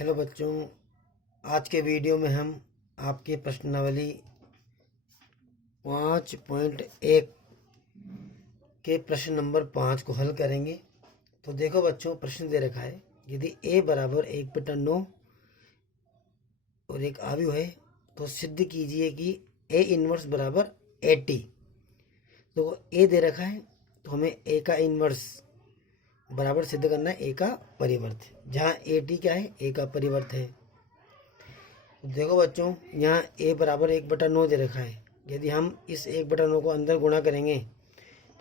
Hello बच्चों, आज के वीडियो में हम आपके प्रश्नावली 5.1 के प्रश्न नंबर 5 को हल करेंगे। तो देखो बच्चों, प्रश्न दे रखा है, यदि a बराबर 1/9 और एक आव्यूह है तो सिद्ध कीजिए कि a इनवर्स बराबर 80। तो a दे रखा है तो हमें a का इनवर्स बराबर सिद्ध करना है a का परिवर्त, जहाँ 80 क्या है, a का परिवर्त है। देखो बच्चों, यहाँ a बराबर 1/9 दे रखा है। यदि हम इस 1/9 को अंदर गुणा करेंगे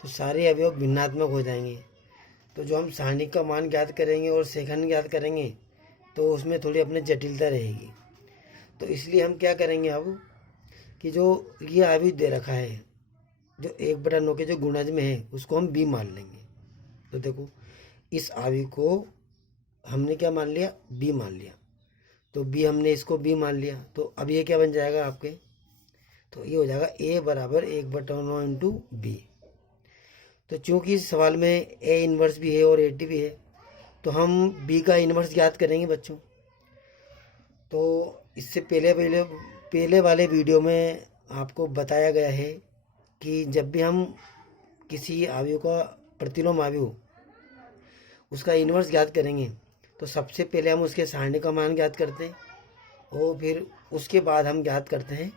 तो सारे अवयव भिन्नात्मक हो जाएंगे। तो जो हम सारणिक का मान ज्ञात करेंगे और सेकंड ज्ञात करेंगे तो उसमें थोड़ी अपनी जटिलता रहेगी। तो इसलिए हम क्या करेंगे अब कि जो ये आव्यूह दे रखा है, जो 1/9 के जो गुणज में है, उसको हम b मान लेंगे। तो देखो, इस आव्यूह को हमने क्या मान लिया, b मान लिया। तो b हमने इसको b मान लिया। तो अब ये क्या बन जाएगा आपके, तो ये हो जाएगा a बराबर 1/9 इंटू बी। तो चूंकि इस सवाल में a इनवर्स भी है और 80 भी है, तो हम b का इनवर्स ज्ञात करेंगे बच्चों। तो इससे पहले वाले वीडियो में आपको बताया गया है कि जब भी हम किसी आव्यूह का प्रतिलोम आव्यूह उसका इनवर्स ज्ञात करेंगे तो सबसे पहले हम उसके सारणी का मान ज्ञात करते हैं और फिर उसके बाद हम ज्ञात करते हैं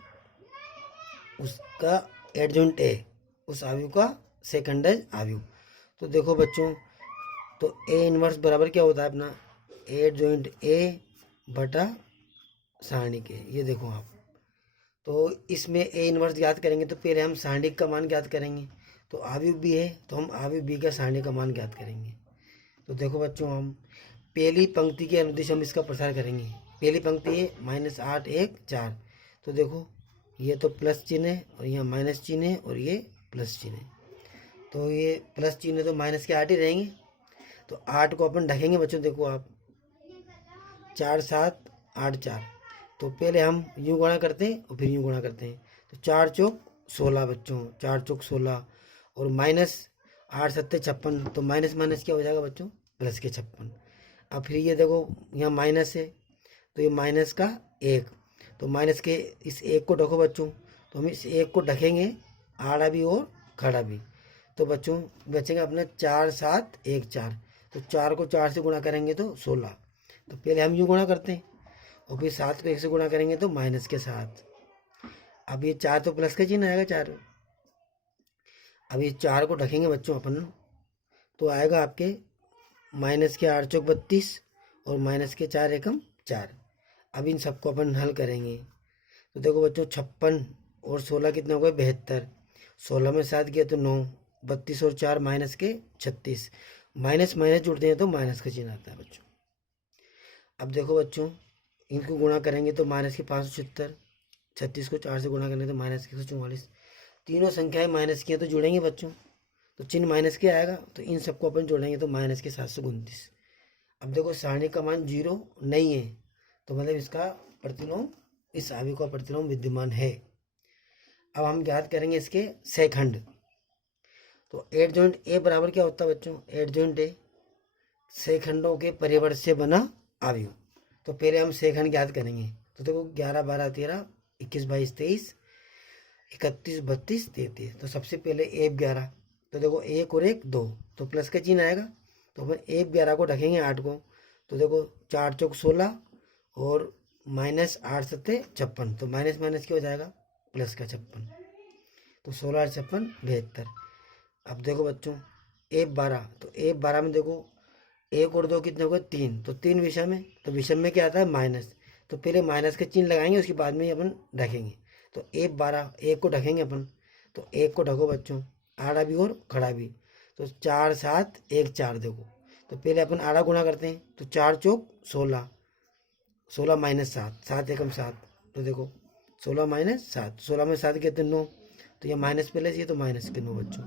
उसका एडजॉइंट ए, उस आव्यूह का सेकंडज आव्यूह। तो देखो बच्चों, तो ए इनवर्स बराबर क्या होता है अपना, एडजॉइंट ए बटा सारणी के। ये देखो आप, तो इसमें ए इनवर्स ज्ञात करेंगे तो पहले हम सारणिक का मान ज्ञात करेंगे। तो आव्यूह बी है तो हम आव्यूह बी का सारणी का मान ज्ञात करेंगे। तो देखो बच्चों, हम पहली पंक्ति के अनुदिश हम इसका प्रसार करेंगे। पहली पंक्ति है -8 1 4। तो देखो, ये तो प्लस चिन्ह है और यहाँ माइनस चिन्ह है और ये प्लस चिन्ह है। तो ये प्लस चिन्ह है तो माइनस के 8 ही रहेंगे। तो 8 को अपन ढकेंगे बच्चों। देखो आप, 4 7 8 4। तो पहले हम यूँ गुणा करते हैं और फिर यूँ गुणा करते हैं। तो 4 चौक 16 बच्चों, 4 चौक 16 और -8 7 56। तो माइनस माइनस क्या हो जाएगा बच्चों, प्लस के 56। अब फिर ये देखो, यहाँ माइनस है तो ये माइनस का 1। तो माइनस के इस 1 को ढको बच्चों। तो हम इस 1 को ढकेंगे आड़ा भी और खड़ा भी। तो बच्चों बचेंगे अपने 4 7 1 4। तो 4 को 4 से गुणा करेंगे तो 16। तो पहले हम यूँ गुणा करते हैं और फिर 7 को 1 से गुणा करेंगे तो माइनस के 7। अब ये 4 तो प्लस का चिन्ह आएगा 4। अब ये 4 को ढकेंगे बच्चों अपन, तो आएगा आपके माइनस के 8 चौक 32 और माइनस के 4 एकम 4। अब इन सबको अपन हल करेंगे। तो देखो बच्चों, 56 और 16 कितने हो गए, 72। 16 में 7 गया तो 9, 32 और 4 माइनस के 36। माइनस माइनस जुड़ते हैं तो माइनस का चिन्ह आता है बच्चों। अब देखो बच्चों, इनको गुणा करेंगे तो माइनस के 576, 36 को 4 से गुणा करेंगे तो माइनस के 144। तीनों संख्याएं माइनस की हैं तो जुड़ेंगे बच्चों, तो चिन्ह माइनस के आएगा। तो इन सबको अपन जोड़ेंगे तो माइनस के 729। अब देखो, सारणी का मान 0 नहीं है तो मतलब इसका प्रतिलोम, इस आव्यूह का प्रतिलोम विद्यमान है। अब हम ज्ञात करेंगे इसके सेकंड। तो एडजॉइंट ए बराबर क्या होता है बच्चों, एडजॉइंट ए सेखंडों के परिवर्त से बना आव्यूह। तो पहले हम सेखंड ज्ञात करेंगे। तो देखो, 11 12 13 21 22 23 31 32 33। तो सबसे पहले 1 11। तो देखो, 1 और 1 2, तो प्लस का चिन्ह आएगा। तो अपन 1 11 को ढकेंगे 8 को। तो देखो, 4 चौक 16 और -8 7 56। तो माइनस माइनस क्या हो जाएगा, प्लस का 56। तो 16 8 56 72। अब देखो बच्चों, 1 12। तो 1 12 में देखो, 1 और 2 कितने हो गए, 3। तो 3 विषम है तो विषम में क्या आता है, माइनस। तो पहले माइनस का चिन्ह लगाएंगे, उसके बाद में ही अपन ढकेंगे। तो 1 12, 1 को ढकेंगे अपन। तो 1 को ढको बच्चों, आड़ा भी और खड़ा भी। तो 4 7 1 4। देखो, तो पहले अपन आड़ा गुणा करते हैं। तो 4 चौक 16, 16 माइनस 7, 7 एकम 7। तो देखो, 16 माइनस 7, 16 में 7 कहते 9। तो ये माइनस पहले से, तो माइनस के 9 बच्चों।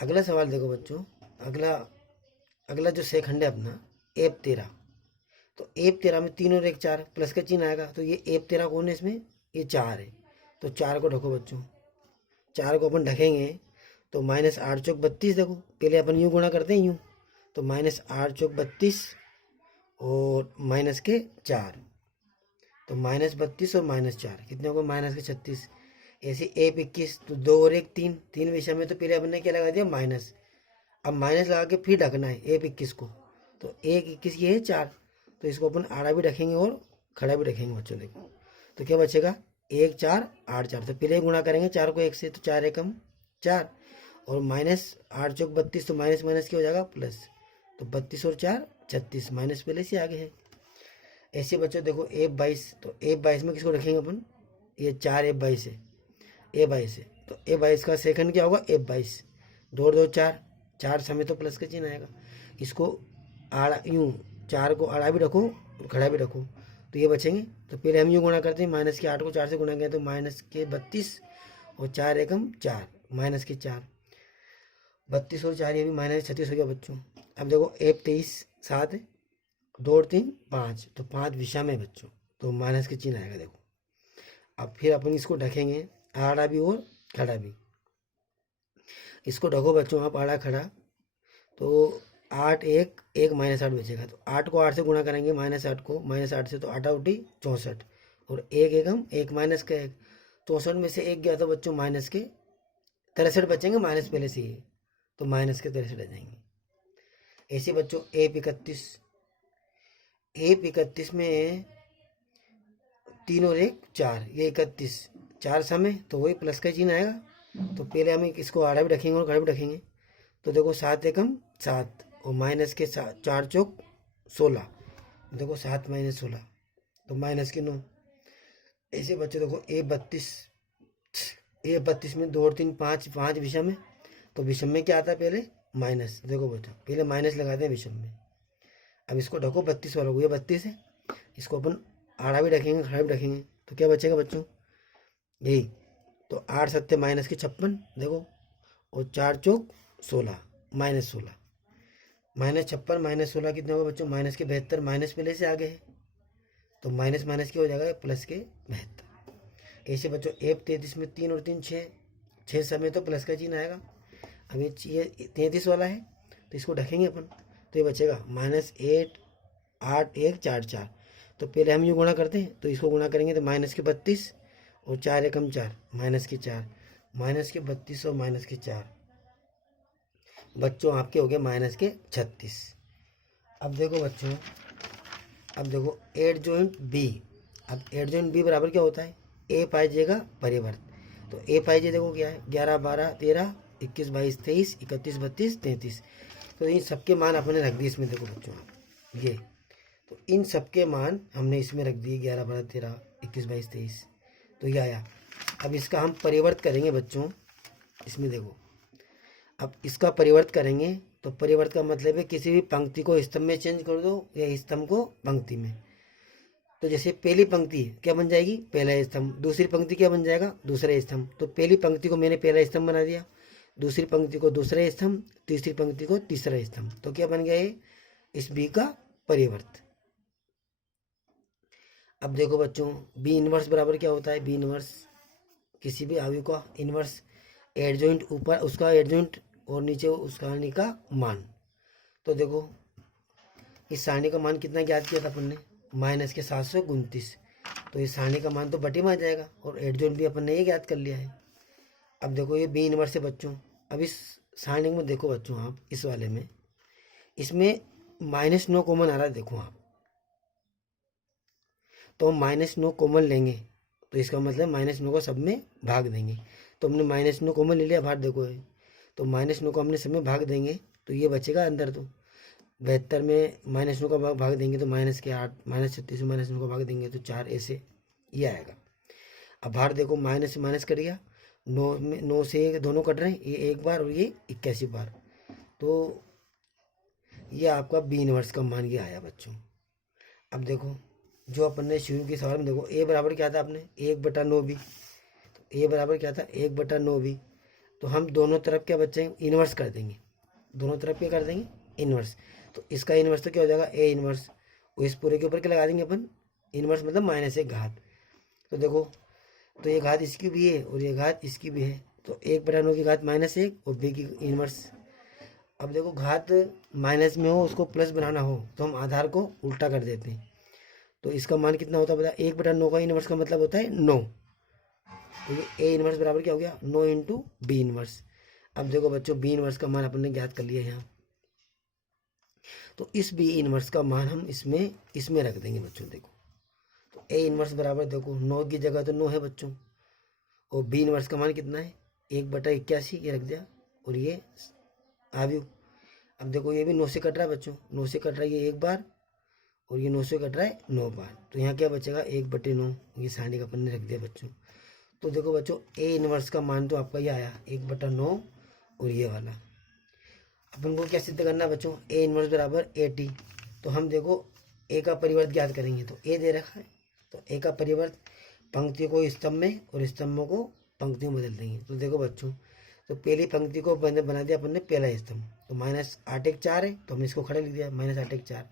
अगला सवाल देखो बच्चों, अगला जो सेकंड है अपना, एप 13। तो एप 13 में 3 और 1 4, प्लस का चिन्ह आएगा। तो ये एप 13 कौन है इसमें, ये 4 है। तो 4 को ढको बच्चों। 4 को अपन ढकेंगे तो -8 चौक 32। देखो, पहले अपन यूँ गुणा करते हैं यूँ। तो -8 चौक 32 और माइनस के 4, तो -32 और -4 कितने हो गए -36। ऐसे 1 21, तो 2 और 1 3, 3 विषय में तो पहले अपन ने क्या लगा दिया माइनस। अब माइनस लगा के फिर ढकना है 1 21 को, तो 1 21 ये है 4, तो इसको अपन आड़ा भी रखेंगे और खड़ा भी रखेंगे बच्चों। देखो तो क्या बचेगा 1 4 8 4, तो पहले गुणा करेंगे 4 को 1 से, तो 4 एकम 4, और -8 चौक 32, तो माइनस माइनस क्या हो जाएगा प्लस, तो 32 और 4 36, माइनस पहले से आगे है। ऐसे बच्चों देखो A22, तो A22 में किसको रखेंगे अपन, ये 4 A22 है, A22 है, तो A22 का सेकंड क्या होगा F22, 2 और 2 4, 4 समय तो प्लस का चिन्ह आएगा। इसको आड़ा यूँ 4 को आड़ा भी रखो और खड़ा भी रखो, तो ये बचेंगे। तो पहले हम यूँ गुणा करते हैं, -8 को 4 से गुणा किया तो -32 और 4 एकम 4, -4, 32 और 4 ये भी -36 हो गया बच्चों। अब देखो F23 7, 2 और 3 5, तो 5 विषम में बच्चों, तो माइनस के चिन्ह आएगा। देखो अब फिर अपन इसको ढकेंगे आड़ा भी और खड़ा भी। इसको ढको बच्चों आप आड़ा खड़ा, तो 8 1 1 -8 बचेगा, तो 8 को 8 से गुणा करेंगे, -8 को -8 से, तो 8 उठी 64, और 1 एकम 1 माइनस का 1, 64 में से 1 गया तो बच्चों माइनस के 63 बचेंगे, माइनस पहले से ही, तो माइनस के 63 आ जाएंगे। ऐसे बच्चों F31 में 3 और 1 4, ये 31, 4 समय तो वही प्लस का चिन्ह आएगा। तो पहले हम इसको आड़ा भी रखेंगे और खड़ा भी रखेंगे, तो देखो 7 एकम 7, और माइनस के 4 चौक 16, देखो 7 - 16, तो माइनस के 9। ऐसे बच्चे देखो A32 में 2 और 3 5, 5 विषम में, तो विषम में क्या आता है पहले माइनस। देखो बच्चों पहले माइनस लगाते हैं विषम में। अब इसको ढको 32 वाला को, ये 32 है, इसको अपन आड़ा भी रखेंगे खड़ा भी रखेंगे, तो क्या बचेगा बच्चों यही, तो 8 7 -56 देखो, और 4 चौक 16, -16, -56 -16 कितना होगा बच्चों माइनस के 72, माइनस पहले से आगे है, तो माइनस माइनस क्या हो जाएगा प्लस के 72। ऐसे बच्चों F33 में 3 और 3 6, 6 समय तो प्लस का चिन्ह आएगा। अब ये 33 वाला है, तो इसको ढकेंगे अपन, तो ये बचेगा -8 8 1 4 4, तो पहले हम ये गुणा करते हैं, तो इसको गुणा करेंगे तो माइनस के 32 और 4 एकम 4, माइनस के 4, माइनस के 32 और माइनस के 4 बच्चों आपके हो गए माइनस के 36। अब देखो बच्चों, अब देखो एड जॉइंट बी, अब एड जॉइंट बी बराबर क्या होता है A5J का परिवर्त, तो A5J देखो क्या है 11 12 13 21 22 23 31 32 33, तो इन सबके मान अपने रख दिए इसमें। देखो बच्चों आप ये, तो इन सबके मान हमने इसमें रख दिए 11 12 13 21 22 23, तो ये आया। अब इसका हम परिवर्त करेंगे बच्चों, इसमें देखो अब इसका परिवर्त करेंगे, तो परिवर्त का मतलब है किसी भी पंक्ति को स्तंभ में चेंज कर दो या स्तंभ को पंक्ति में। तो जैसे पहली पंक्ति क्या बन जाएगी पहला स्तंभ, दूसरी पंक्ति क्या बन जाएगा दूसरा स्तंभ, तो पहली पंक्ति को मैंने पहला स्तंभ बना दिया, दूसरी पंक्ति को दूसरा स्तंभ, तीसरी पंक्ति को तीसरा स्तंभ, तो क्या बन गया ये इस बी का परिवर्त। अब देखो बच्चों बी इनवर्स बराबर क्या होता है, बी इनवर्स किसी भी अवयव का इनवर्स, एडजॉइंट ऊपर उसका एडजॉइंट और नीचे उस सारणी का मान। तो देखो इस सारणी का मान कितना ज्ञात किया था अपन ने माइनस के 729, तो इस सारणी का मान तो बटी में आ जाएगा, और एडजॉइंट भी अपन ने ये ज्ञात कर लिया है। अब देखो ये बी इनवर्स है बच्चों। अब इस सारणी में देखो बच्चों आप इस वाले में, इसमें -9 कॉमन आ रहा है, देखो आप, तो हम -9 कॉमन लेंगे, तो इसका मतलब -9 को सब में भाग देंगे, तो हमने -9 कॉमन ले लिया बाहर, देखो है, तो -9 को हमने सब में भाग देंगे, तो ये बचेगा अंदर, तो 72 में -9 का भाग देंगे तो -8 -36 में -9 का भाग देंगे तो 4, ऐसे ये आएगा। अब बाहर देखो माइनस से माइनस कट गया, 9 से 1 दोनों कट रहे हैं, ये एक बार और ये 81 बार, तो ये आपका बी इनवर्स का मान ये आया बच्चों। अब देखो जो अपन ने शुरू के सवाल में देखो ए बराबर क्या था आपने 1/9 बी, तो ए बराबर क्या था 1/9 बी, तो हम दोनों तरफ क्या बच्चे इन्वर्स कर देंगे, दोनों तरफ क्या कर देंगे इन्वर्स, तो इसका इन्वर्स तो क्या हो जाएगा ए इन्वर्स, इस पूरे के ऊपर क्या लगा देंगे अपन इन्वर्स मतलब -1 घात, तो देखो तो ये घात इसकी भी है और ये घात इसकी भी है, तो 1/9 की घात -1 और बी की इन्वर्स अब देखो घात माइनस में हो, उसको प्लस बनाना हो तो हम आधार को उल्टा कर देते हैं। तो इसका मान कितना होता है बता, 1/9 का इनवर्स का मतलब होता है 9। तो ये ए इनवर्स बराबर क्या हो गया, 9 इंटू बी इनवर्स। अब देखो बच्चों बी इनवर्स का मान अपन ने ज्ञात कर लिया यहाँ। तो इस बी इनवर्स का मान हम इसमें रख देंगे बच्चों। देखो तो ए इनवर्स बराबर देखो 9 की जगह तो 9 है बच्चों, और बी इनवर्स का मान कितना है 1/81 ये रख दिया, और ये आव्यूह। अब देखो ये भी 9 से कट रहा है बच्चों, 9 से कट रहा है ये 1 बार, और ये 9 से कट रहा है 9 बार। तो यहाँ क्या बचेगा 1/9, ये साइड का अपन ने रख दिया बच्चों। तो देखो बच्चों ए इनवर्स का मान तो आपका ये आया 1/9, और ये वाला अपन को क्या सिद्ध करना है बच्चों, ए इनवर्स बराबर 80। तो हम देखो ए का परिवर्त ज्ञात करेंगे, तो ए दे रखा है, तो ए का परिवर्त पंक्तियों को स्तंभ में और स्तंभों को पंक्तियों में बदल देंगे। तो देखो बच्चों, तो पहली पंक्ति को बना दिया अपन ने पहला स्तंभ, तो -8 1 4 है, तो हमने इसको खड़ा लिख दिया -8 1 4,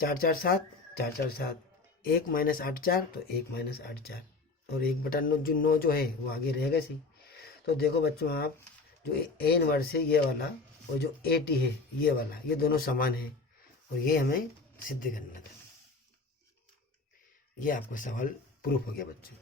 4 4 7, 4 4 7, 1 -8 4, तो 1 -8 4, और 1/9 जो 9 जो है वो आगे रहेगा सी। तो देखो बच्चों आप जो ए इनवर्स है ये वाला, और जो 80 है ये वाला, ये दोनों समान है, और ये हमें सिद्ध करना था। ये आपका सवाल प्रूफ हो गया बच्चों।